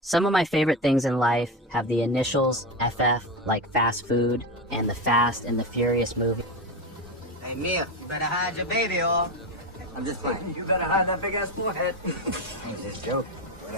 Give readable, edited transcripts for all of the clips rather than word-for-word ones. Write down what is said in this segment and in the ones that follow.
Some of my favorite things in life have the initials FF, like fast food, and the Fast and the Furious movie. Hey, Mia, you better hide your baby, or I'm just playing. You better hide that big ass forehead. I'm just joking.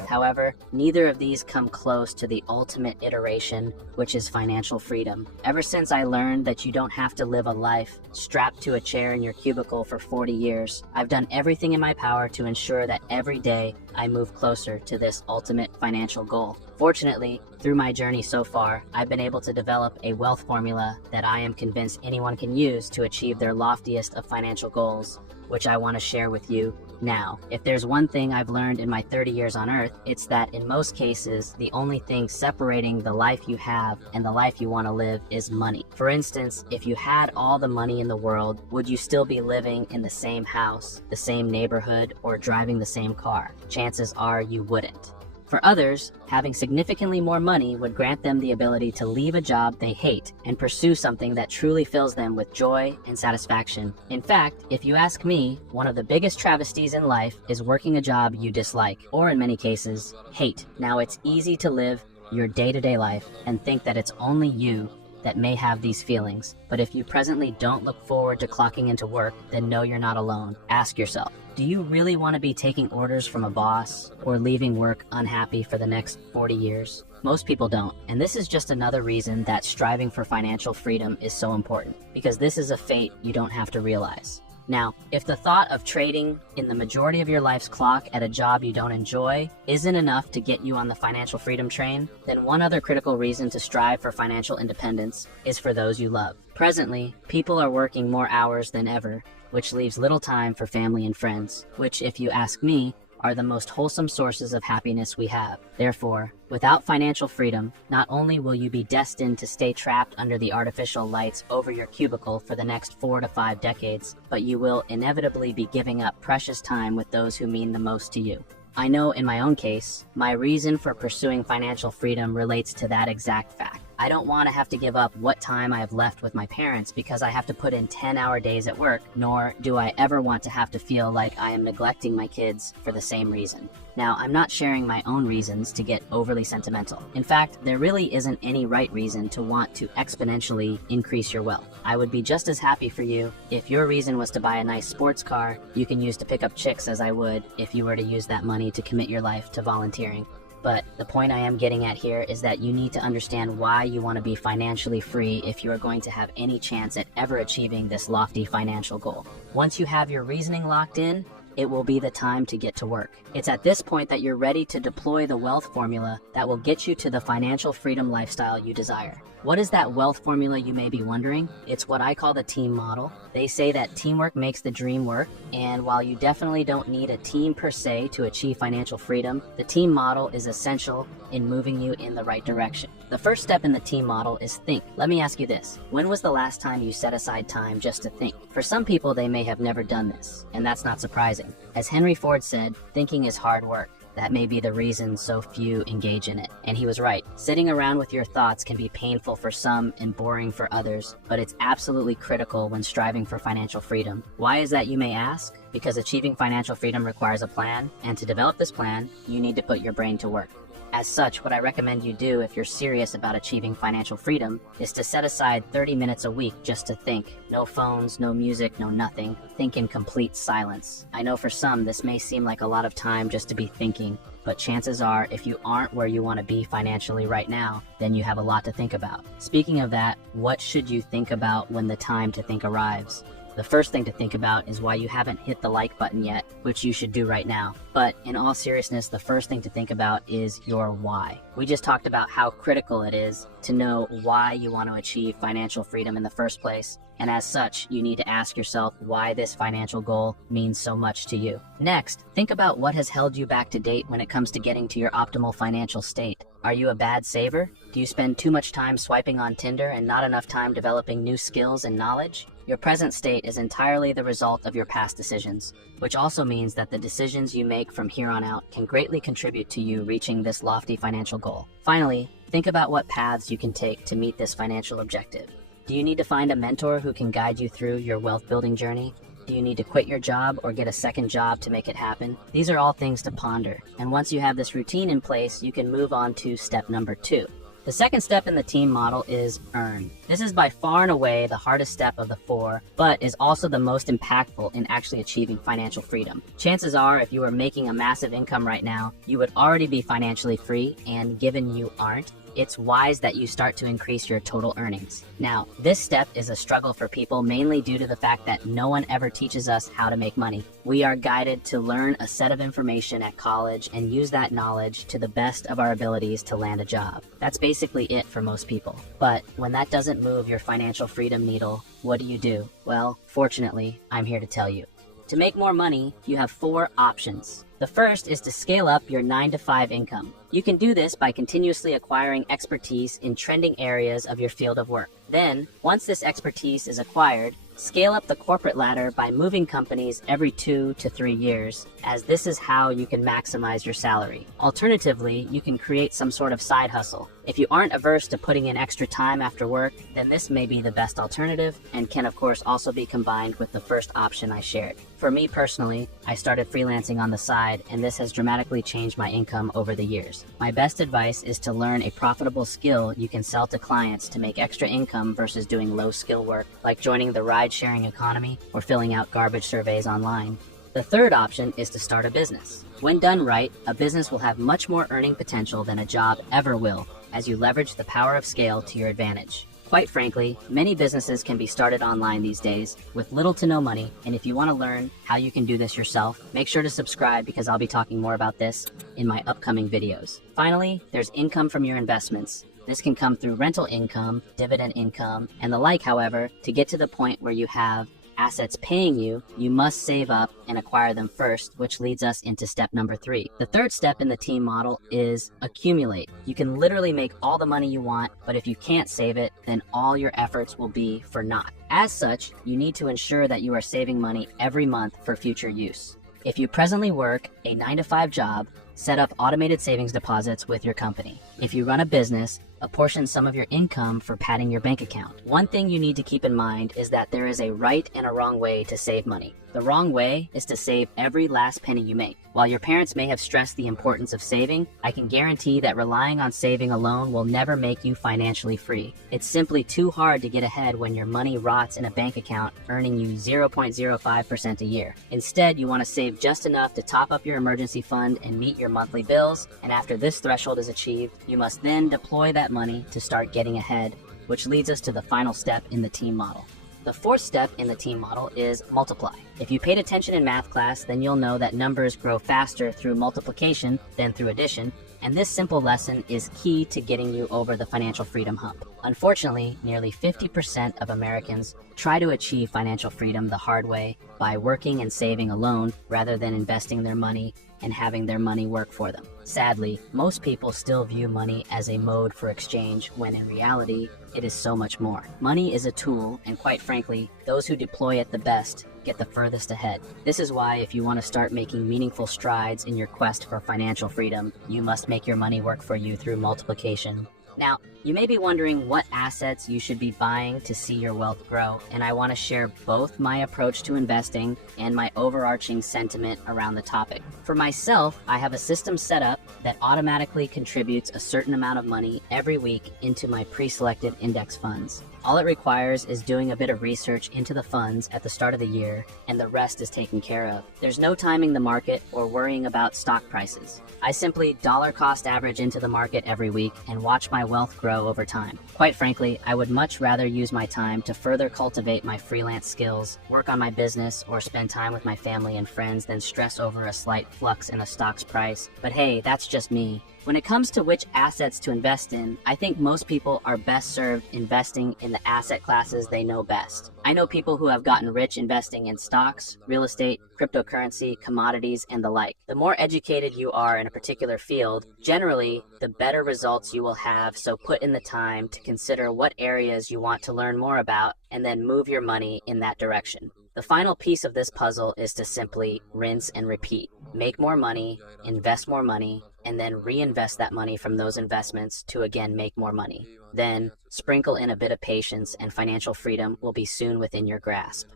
However, neither of these come close to the ultimate iteration, which is financial freedom. Ever since I learned that you don't have to live a life strapped to a chair in your cubicle for 40 years, I've done everything in my power to ensure that every day I move closer to this ultimate financial goal. Fortunately, through my journey so far, I've been able to develop a wealth formula that I am convinced anyone can use to achieve their loftiest of financial goals, which I want to share with you now. If there's one thing I've learned in my 30 years on Earth, it's that in most cases, the only thing separating the life you have and the life you want to live is money. For instance, if you had all the money in the world, would you still be living in the same house, the same neighborhood, or driving the same car? Chances are you wouldn't. For others, having significantly more money would grant them the ability to leave a job they hate and pursue something that truly fills them with joy and satisfaction. In fact, if you ask me, one of the biggest travesties in life is working a job you dislike, or in many cases, hate. Now, it's easy to live your day-to-day life and think that it's only you that may have these feelings. But if you presently don't look forward to clocking into work, then know you're not alone. Ask yourself, do you really want to be taking orders from a boss or leaving work unhappy for the next 40 years? Most people don't, and this is just another reason that striving for financial freedom is so important, because this is a fate you don't have to realize. Now, if the thought of trading in the majority of your life's clock at a job you don't enjoy isn't enough to get you on the financial freedom train, then one other critical reason to strive for financial independence is for those you love. Presently, people are working more hours than ever, which leaves little time for family and friends, which, if you ask me, are the most wholesome sources of happiness we have. Therefore, without financial freedom, not only will you be destined to stay trapped under the artificial lights over your cubicle for the next 4 to 5 decades, but you will inevitably be giving up precious time with those who mean the most to you. I know in my own case, my reason for pursuing financial freedom relates to that exact fact. I don't want to have to give up what time I have left with my parents because I have to put in 10-hour days at work, nor do I ever want to have to feel like I am neglecting my kids for the same reason. Now, I'm not sharing my own reasons to get overly sentimental. In fact, there really isn't any right reason to want to exponentially increase your wealth. I would be just as happy for you if your reason was to buy a nice sports car you can use to pick up chicks as I would if you were to use that money to commit your life to volunteering. But the point I am getting at here is that you need to understand why you want to be financially free if you are going to have any chance at ever achieving this lofty financial goal. Once you have your reasoning locked in, it will be the time to get to work. It's at this point that you're ready to deploy the wealth formula that will get you to the financial freedom lifestyle you desire. What is that wealth formula, you may be wondering? It's what I call the team model. They say that teamwork makes the dream work, and while you definitely don't need a team per se to achieve financial freedom, the team model is essential in moving you in the right direction. The first step in the team model is think. Let me ask you this. When was the last time you set aside time just to think? For some people, they may have never done this, and that's not surprising. As Henry Ford said, thinking is hard work. That may be the reason so few engage in it. And he was right. Sitting around with your thoughts can be painful for some and boring for others, but it's absolutely critical when striving for financial freedom. Why is that, you may ask? Because achieving financial freedom requires a plan, and to develop this plan, you need to put your brain to work. As such, what I recommend you do if you're serious about achieving financial freedom is to set aside 30 minutes a week just to think. No phones, no music, no nothing. Think in complete silence. I know for some this may seem like a lot of time just to be thinking, but chances are if you aren't where you want to be financially right now, then you have a lot to think about. Speaking of that, what should you think about when the time to think arrives? The first thing to think about is why you haven't hit the like button yet, which you should do right now. But in all seriousness, the first thing to think about is your why. We just talked about how critical it is to know why you want to achieve financial freedom in the first place. And as such, you need to ask yourself why this financial goal means so much to you. Next, think about what has held you back to date when it comes to getting to your optimal financial state. Are you a bad saver? Do you spend too much time swiping on Tinder and not enough time developing new skills and knowledge? Your present state is entirely the result of your past decisions, which also means that the decisions you make from here on out can greatly contribute to you reaching this lofty financial goal. Finally, think about what paths you can take to meet this financial objective. Do you need to find a mentor who can guide you through your wealth building journey? Do you need to quit your job or get a second job to make it happen? These are all things to ponder. And once you have this routine in place, you can move on to step number 2. The second step in the team model is earn. This is by far and away the hardest step of the 4, but is also the most impactful in actually achieving financial freedom. Chances are, if you are making a massive income right now, you would already be financially free, and given you aren't, it's wise that you start to increase your total earnings. Now, this step is a struggle for people mainly due to the fact that no one ever teaches us how to make money. We are guided to learn a set of information at college and use that knowledge to the best of our abilities to land a job. That's basically it for most people. But when that doesn't move your financial freedom needle, what do? Well, fortunately, I'm here to tell you. To make more money, you have 4 options. The first is to scale up your 9-to-5 income. You can do this by continuously acquiring expertise in trending areas of your field of work. Then, once this expertise is acquired, scale up the corporate ladder by moving companies every 2 to 3 years, as this is how you can maximize your salary. Alternatively, you can create some sort of side hustle. If you aren't averse to putting in extra time after work, then this may be the best alternative and can of course also be combined with the first option I shared. For me personally, I started freelancing on the side, and this has dramatically changed my income over the years. My best advice is to learn a profitable skill you can sell to clients to make extra income versus doing low skill work like joining the ride-sharing economy or filling out garbage surveys online. The third option is to start a business. When done right, a business will have much more earning potential than a job ever will, as you leverage the power of scale to your advantage. Quite frankly, many businesses can be started online these days with little to no money, and if you want to learn how you can do this yourself, make sure to subscribe because I'll be talking more about this in my upcoming videos. Finally, there's income from your investments. This can come through rental income, dividend income, and the like. However, to get to the point where you have assets paying you, you must save up and acquire them first, which leads us into step number 3. The third step in the team model is accumulate. You can literally make all the money you want, but if you can't save it, then all your efforts will be for naught. As such, you need to ensure that you are saving money every month for future use. If you presently work a 9-to-5 job, set up automated savings deposits with your company. If you run a business, apportion some of your income for padding your bank account. One thing you need to keep in mind is that there is a right and a wrong way to save money. The wrong way is to save every last penny you make. While your parents may have stressed the importance of saving, I can guarantee that relying on saving alone will never make you financially free. It's simply too hard to get ahead when your money rots in a bank account, earning you 0.05% a year. Instead, you want to save just enough to top up your emergency fund and meet your monthly bills, and after this threshold is achieved, you must then deploy that money to start getting ahead, which leads us to the final step in the team model. The fourth step in the team model is multiply. If you paid attention in math class, then you'll know that numbers grow faster through multiplication than through addition, and this simple lesson is key to getting you over the financial freedom hump. Unfortunately, nearly 50% of Americans try to achieve financial freedom the hard way by working and saving alone rather than investing their money and having their money work for them. Sadly, most people still view money as a mode for exchange when in reality, it is so much more. Money is a tool, and quite frankly, those who deploy it the best get the furthest ahead. This is why if you want to start making meaningful strides in your quest for financial freedom, you must make your money work for you through multiplication. Now, you may be wondering what assets you should be buying to see your wealth grow, and I want to share both my approach to investing and my overarching sentiment around the topic. For myself, I have a system set up that automatically contributes a certain amount of money every week into my pre-selected index funds. All it requires is doing a bit of research into the funds at the start of the year, and the rest is taken care of. There's no timing the market or worrying about stock prices. I simply dollar cost average into the market every week and watch my wealth grow over time. Quite frankly, I would much rather use my time to further cultivate my freelance skills, work on my business, or spend time with my family and friends than stress over a slight flux in a stock's price. But hey, that's just me. When it comes to which assets to invest in, I think most people are best served investing in the asset classes they know best. I know people who have gotten rich investing in stocks, real estate, cryptocurrency, commodities, and the like. The more educated you are in a particular field, generally, the better results you will have, so put in the time to consider what areas you want to learn more about and then move your money in that direction. The final piece of this puzzle is to simply rinse and repeat. Make more money, invest more money, and then reinvest that money from those investments to again make more money. Then, sprinkle in a bit of patience and financial freedom will be soon within your grasp.